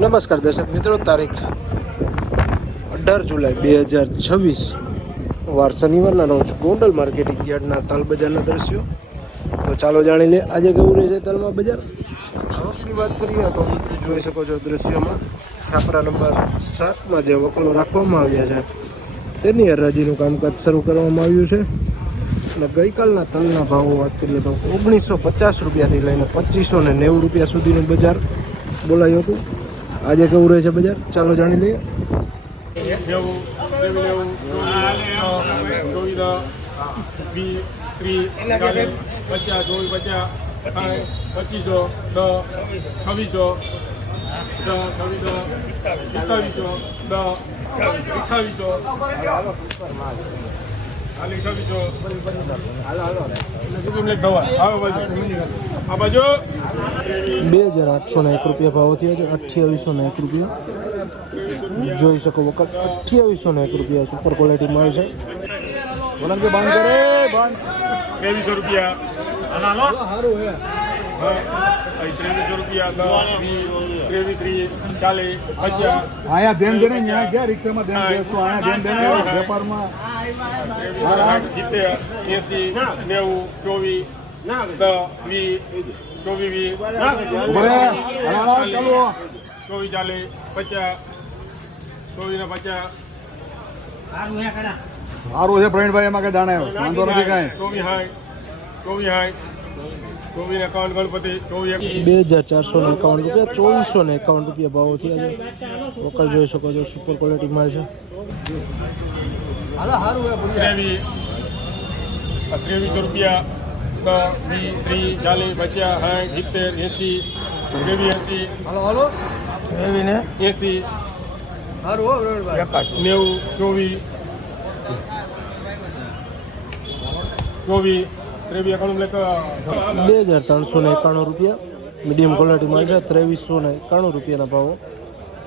નમસ્કાર દર્શક મિત્રો, તારીખ 18 જુલાઈ 2026 વાર શનિવારના રોજ ગોંડલ માર્કેટિંગ યાર્ડના તલ બજારના દ્રશ્યો. તો ચાલો જાણી લે આજે કેવું રહે છે તલમાં બજાર. આવકની વાત કરીએ તો મિત્રો જોઈ શકો છો દ્રશ્યોમાં છાપરા નંબર 7માં જે વકલો રાખવામાં આવ્યા છે તેની હરાજીનું કામકાજ શરૂ કરવામાં આવ્યું છે. અને ગઈકાલના તલના ભાવો વાત કરીએ તો 1950 રૂપિયાથી લઈને 2590 રૂપિયા સુધીનું બજાર બોલાયું હતું. આજે કેવું રહે છે બજાર, ચાલો જાણી લઈએ. ₹2801 ભાવ થયો છે. 2801 રૂપિયા જોઈ શકો વખત 2801 રૂપિયા સુપર ક્વોલિટી માલ છે. બંધ કરે બંધ 2300 રૂપિયા સારું હે 2300 રૂપિયા 23 આયા ધ્યાન દેને ન્યા ગયા રિક્ષામાં ધ્યાન દેસ તો આયા ધ્યાન દેને વેપારમાં 70 80 90 સારું છે પ્રવીણભાઈ, એમાં કઈ દાણા વાંધો નથી કાંઈ. 2451 રૂપિયા 2451 રૂપિયા ભાવો થયા છે. વકલ જોઈ શકો છો સુપર ક્વોલિટી માલ છે. 2300 રૂપિયા 30 2391 રૂપિયા મીડિયમ ક્વોલિટી માલ છે. 2391 રૂપિયાના ભાવો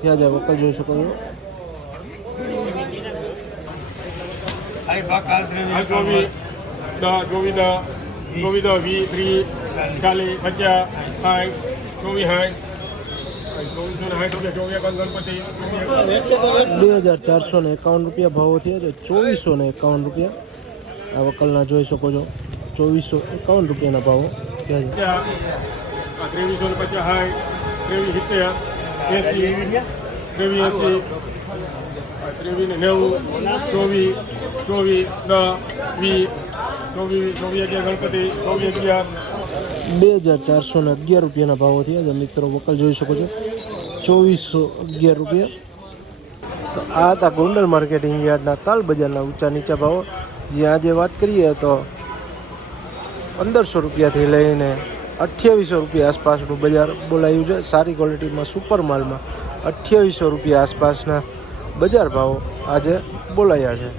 થયા જાય. વકલ જોઈ શકો છો. ₹2451 ભાવો થયા છે. 2451 રૂપિયા આ વકલના જોઈ શકો છો. 2451 રૂપિયાના ભાવો થયા છે. 2411 રૂપિયાના ભાવો થયા છે. મિત્રો વકલ જોઈ શકો છો 2411 રૂપિયા. તો આ હતા ગોંડલ માર્કેટિંગ યાર્ડના તલ બજારના ઊંચા નીચા ભાવો. જ્યાં આજે વાત કરીએ તો 1500 રૂપિયાથી લઈને 2800 રૂપિયા આસપાસનું બજાર બોલાયું છે. સારી ક્વોલિટીમાં સુપર માલમાં 2800 રૂપિયા આસપાસના બજાર ભાવો આજે બોલાયા છે.